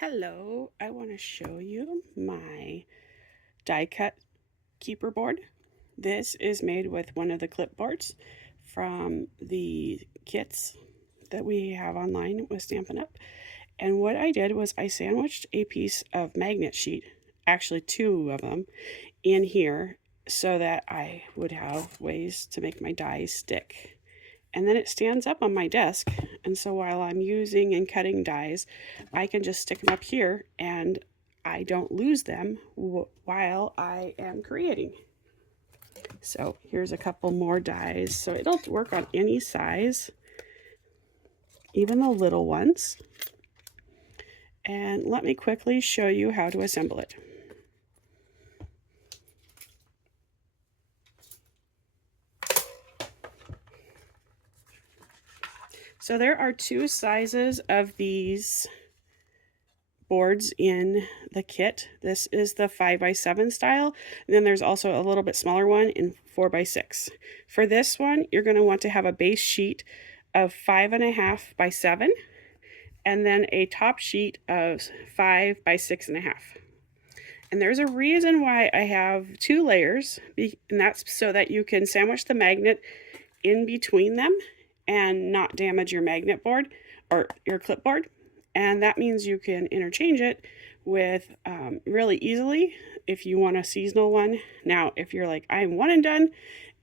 Hello, I want to show you my die cut keeper board. This is made with one of the clipboards from the kits that we have online with Stampin' Up. And what I did was I sandwiched a piece of magnet sheet, actually two of them, in here so that I would have ways to make my dies stick. And then it stands up on my desk, and so while I'm using and cutting dies, I can just stick them up here and I don't lose them while I am creating. So here's a couple more dies. So it'll work on any size, even the little ones. And let me quickly show you how to assemble it. So there are two sizes of these boards in the kit. This is the 5x7 style, and then there's also a little bit smaller one in 4x6. For this one, you're going to want to have a base sheet of 5.5 by 7, and then a top sheet of 5 by 6.5. And there's a reason why I have two layers, and that's so that you can sandwich the magnet in between them and not damage your magnet board or your clipboard. And that means you can interchange it with really easily if you want a seasonal one. Now, if you're like, I'm one and done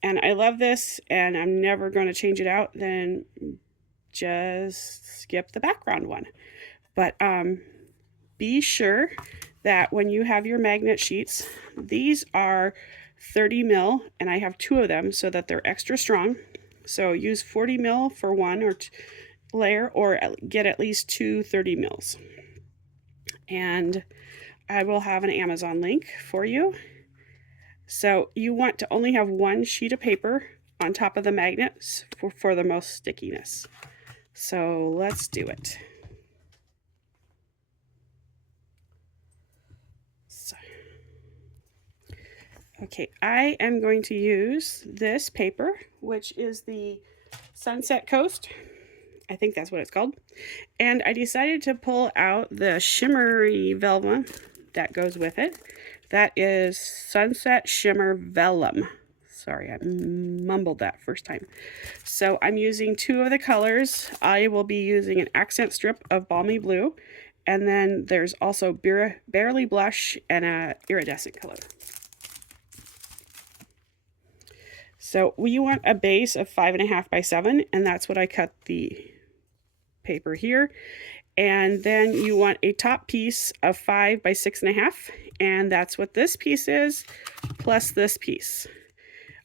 and I love this and I'm never going to change it out, then just skip the background one. But be sure that when you have your magnet sheets, these are 30 mil, and I have two of them so that they're extra strong. So use 40 mil for one or layer, or get at least two 30 mils. And I will have an Amazon link for you. So you want to only have one sheet of paper on top of the magnets for the most stickiness. So let's do it. Okay, I am going to use this paper, which is the Sunset Coast. I think that's what it's called. And I decided to pull out the shimmery vellum that goes with it. That is Sunset Shimmer Vellum. Sorry, I mumbled that first time. So I'm using two of the colors. I will be using an accent strip of Balmy Blue, and then there's also Barely Blush and a iridescent color. So we want a base of 5.5 by 7, and that's what I cut the paper here. And then you want a top piece of 5 by 6.5, and that's what this piece is, plus this piece.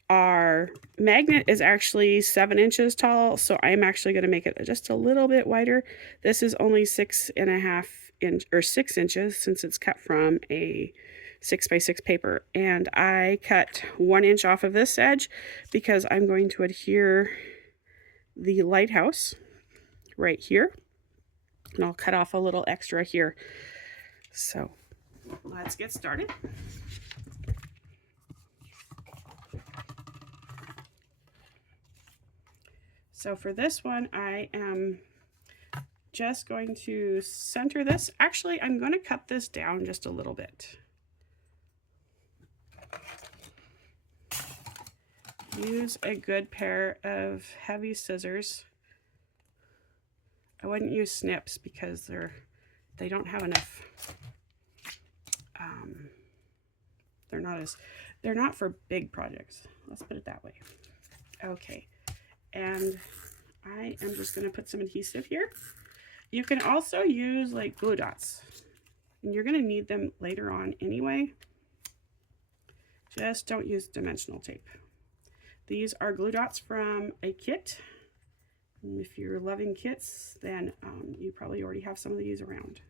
Our magnet is actually 7 inches tall, so I'm actually going to make it just a little bit wider. This is only 6.5 inch or 6 inches since it's cut from a 6x6 paper, and I cut 1 inch off of this edge because I'm going to adhere the lighthouse right here, and I'll cut off a little extra here. So let's get started. So for this one, I am just going to center this. Actually, I'm going to cut this down just a little bit. Use a good pair of heavy scissors. I wouldn't use snips because they don't have enough. They're not for big projects. Let's put it that way. Okay, and I am just going to put some adhesive here. You can also use like glue dots, and you're going to need them later on anyway. Just don't use dimensional tape. These are glue dots from a kit. And if you're loving kits, then you probably already have some of these around.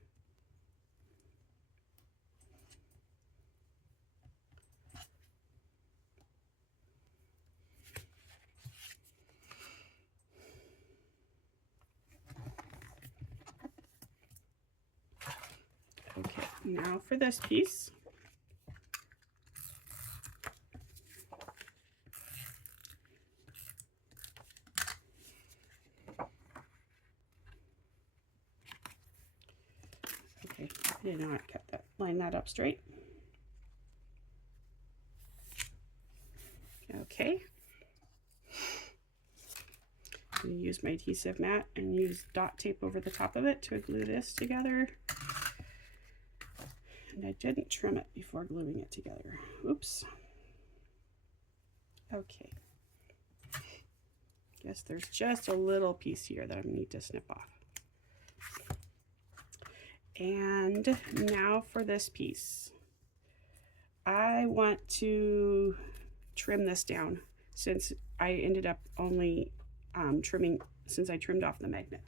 Okay, now for this piece. Okay, I did not line that up straight. Okay. I'm going to use my adhesive mat and use dot tape over the top of it to glue this together. And I didn't trim it before gluing it together. Oops. Okay. Guess there's just a little piece here that I need to snip off. And now for this piece. I want to trim this down since I ended up only trimming, since I trimmed off the magnet.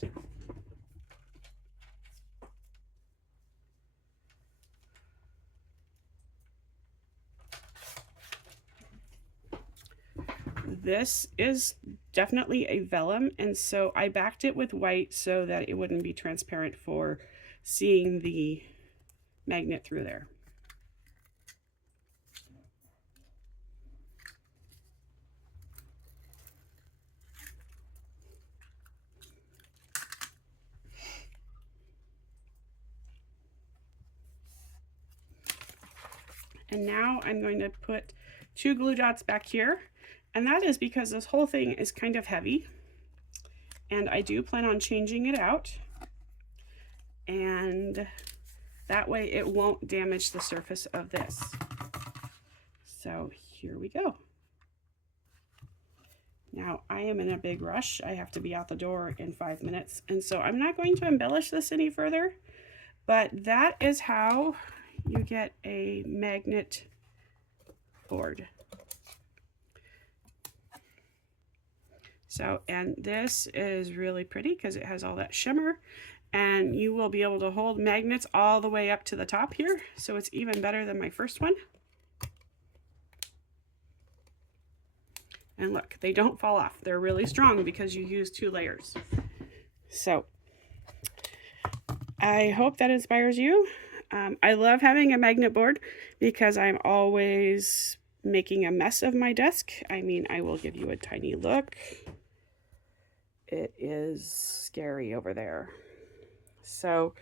This is definitely a vellum, and so I backed it with white so that it wouldn't be transparent for seeing the magnet through there. And now I'm going to put 2 glue dots back here, and that is because this whole thing is kind of heavy, and I do plan on changing it out, and that way it won't damage the surface of this. So here we go. Now I am in a big rush. I have to be out the door in 5 minutes, and so I'm not going to embellish this any further, but that is how you get a magnet board. So, and this is really pretty because it has all that shimmer, and you will be able to hold magnets all the way up to the top here, so it's even better than my first one. And look, they don't fall off. They're really strong because you use 2 layers. So I hope that inspires you. I love having a magnet board because I'm always making a mess of my desk. I mean, I will give you a tiny look. It is scary over there. So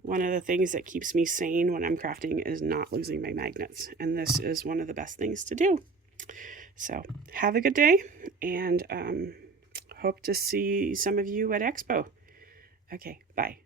one of the things that keeps me sane when I'm crafting is not losing my magnets. And this is one of the best things to do. So have a good day, and hope to see some of you at Expo. Okay, bye.